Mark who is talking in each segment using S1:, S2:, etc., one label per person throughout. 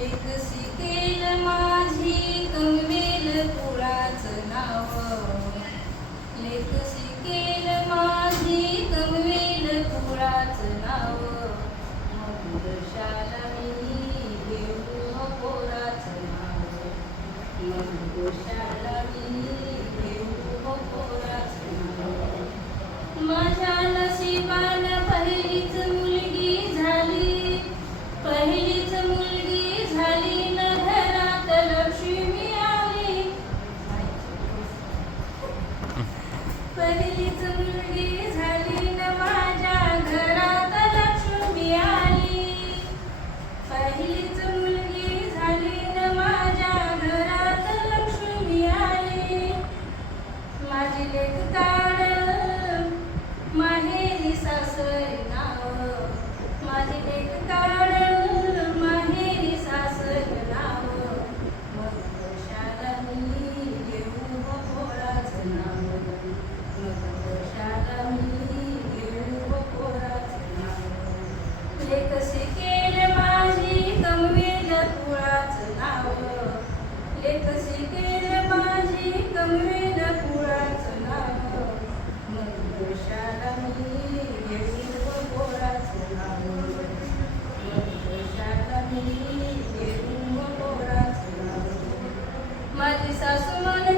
S1: एक केल माझी कमवेल कुळाच नाव. एक केल माझी कमवेल कुळाच नाव. मधुरशाला मी देऊ पोराच नाव. मधुरशाला मी देऊ पोराच नाव. माझ्या नशिबाला पहिलीच मुलगी झाली. Elizabeth. ದಿವಸ Sumana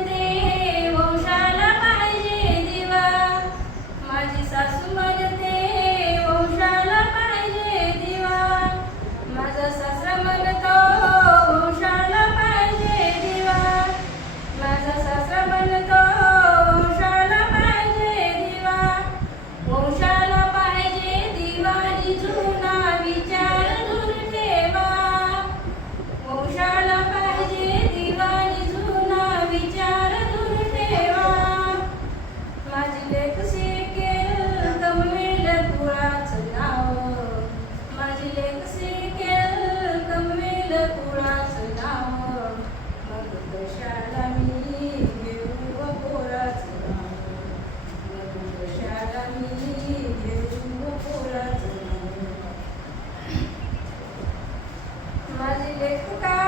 S1: Okay.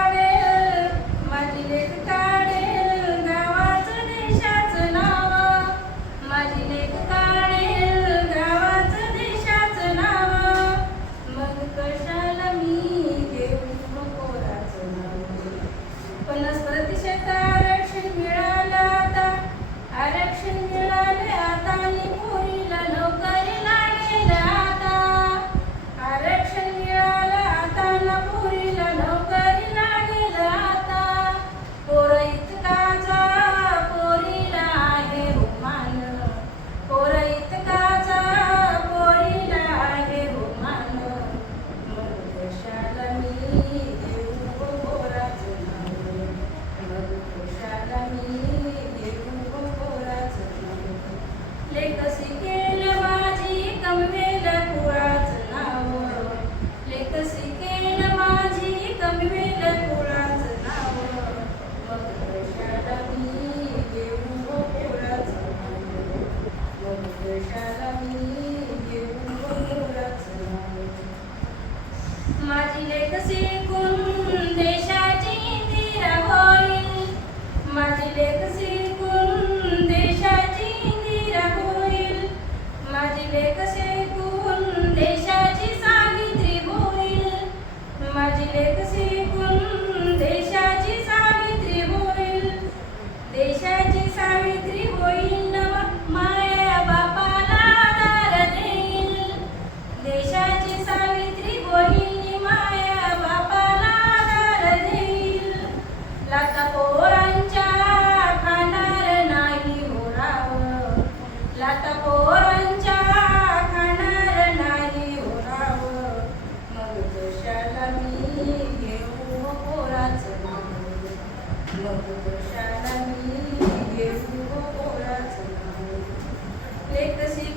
S1: Take the seat.